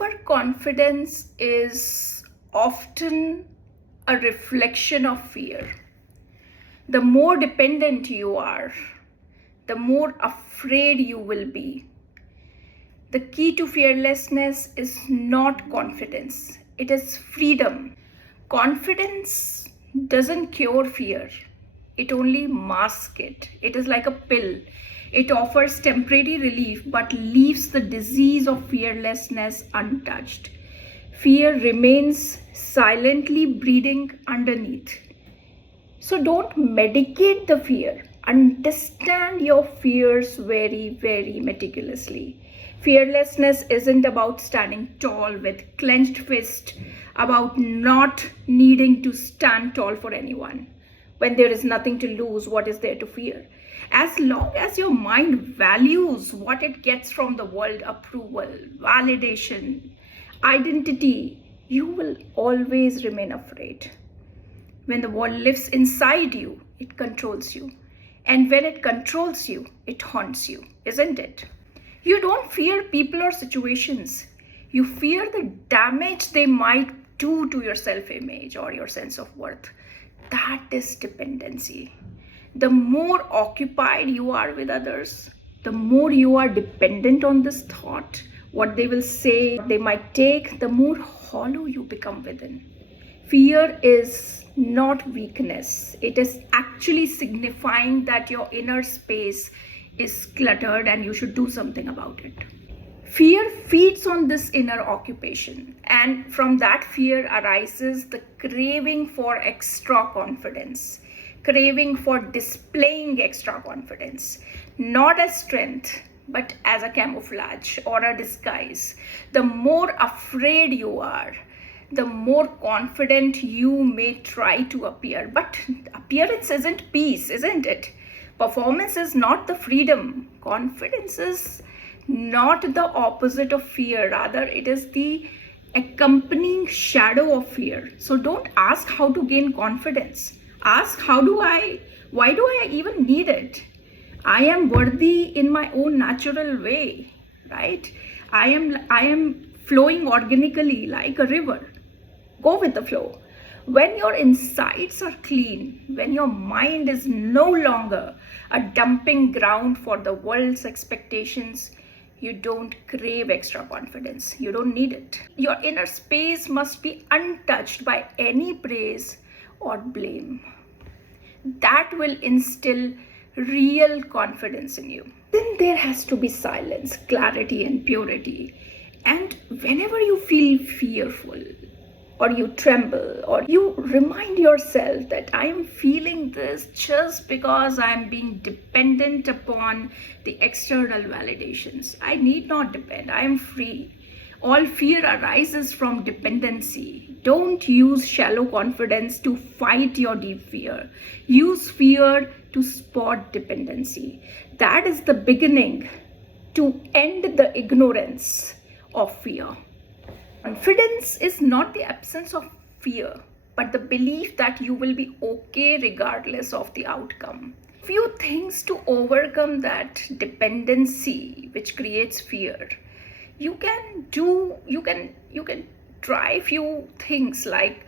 Overconfidence is often a reflection of fear. The more dependent you are, the more afraid you will be. The key to fearlessness is not confidence, it is freedom. Confidence doesn't cure fear, it only masks it. It is like a pill. It offers temporary relief but leaves the disease of fearlessness untouched. Fear remains silently breeding underneath. So don't medicate the fear. Understand your fears very, very meticulously. Fearlessness isn't about standing tall with clenched fist, about not needing to stand tall for anyone. When there is nothing to lose, what is there to fear? As long as your mind values what it gets from the world, approval, validation, identity, you will always remain afraid. When the world lives inside you, it controls you. And when it controls you, it haunts you, isn't it? You don't fear people or situations. You fear the damage they might do to your self-image or your sense of worth. That is dependency. The more occupied you are with others, the more you are dependent on this thought, what they will say, what they might take, the more hollow you become within. Fear is not weakness. It is actually signifying that your inner space is cluttered and you should do something about it. Fear feeds on this inner occupation, and from that fear arises the craving for extra confidence, craving for displaying extra confidence, not as strength, but as a camouflage or a disguise. The more afraid you are, the more confident you may try to appear. But appearance isn't peace, isn't it? Performance is not the freedom. Confidence is not the opposite of fear. Rather, it is the accompanying shadow of fear. So don't ask how to gain confidence. Ask why do I even need it? I am worthy in my own natural way, right? I am flowing organically like a river. Go with the flow. When your insides are clean, when your mind is no longer a dumping ground for the world's expectations, you don't crave extra confidence. You don't need it. Your inner space must be untouched by any praise or blame. That will instill real confidence in you. Then there has to be silence, clarity, and purity. And whenever you feel fearful, or you tremble, or you remind yourself that I am feeling this just because I am being dependent upon the external validations. I need not depend, I am free. All fear arises from dependency. Don't use shallow confidence to fight your deep fear. Use fear to spot dependency. That is the beginning to end the ignorance of fear. Confidence is not the absence of fear, but the belief that you will be okay regardless of the outcome. Few things to overcome that dependency which creates fear. You can try few things like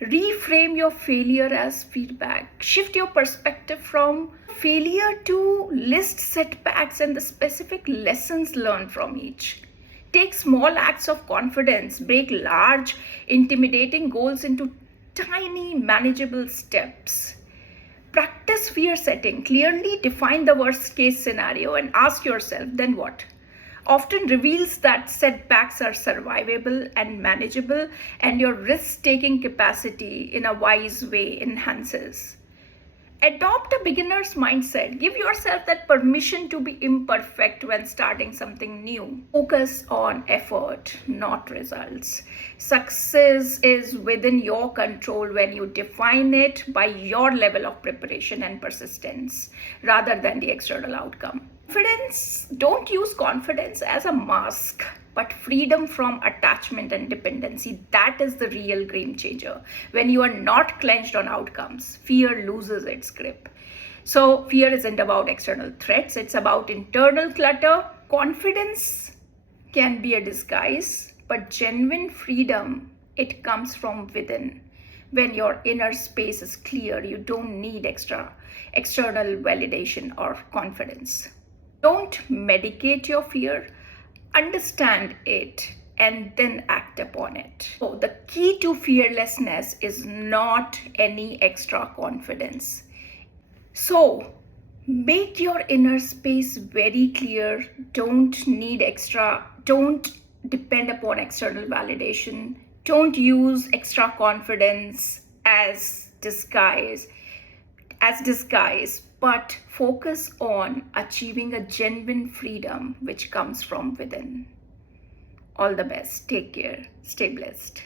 reframe your failure as feedback. Shift your perspective from failure to list setbacks and the specific lessons learned from each. Take small acts of confidence, break large, intimidating goals into tiny, manageable steps. Practice fear setting. Clearly define the worst case scenario and ask yourself, then what? Often reveals that setbacks are survivable and manageable, and your risk-taking capacity in a wise way enhances. Adopt a beginner's mindset. Give yourself that permission to be imperfect when starting something new. Focus on effort, not results. Success is within your control when you define it by your level of preparation and persistence rather than the external outcome. Don't use confidence as a mask, but freedom from attachment and dependency. That is the real game changer. When you are not clenched on outcomes, fear loses its grip. So fear isn't about external threats, it's about internal clutter. Confidence can be a disguise, but genuine freedom, it comes from within. When your inner space is clear, you don't need external validation or confidence. Don't medicate your fear, understand it and then act upon it. So the key to fearlessness is not any extra confidence. So make your inner space very clear. Don't depend upon external validation. Don't use extra confidence as disguise, but focus on achieving a genuine freedom which comes from within. All the best. Take care. Stay blessed.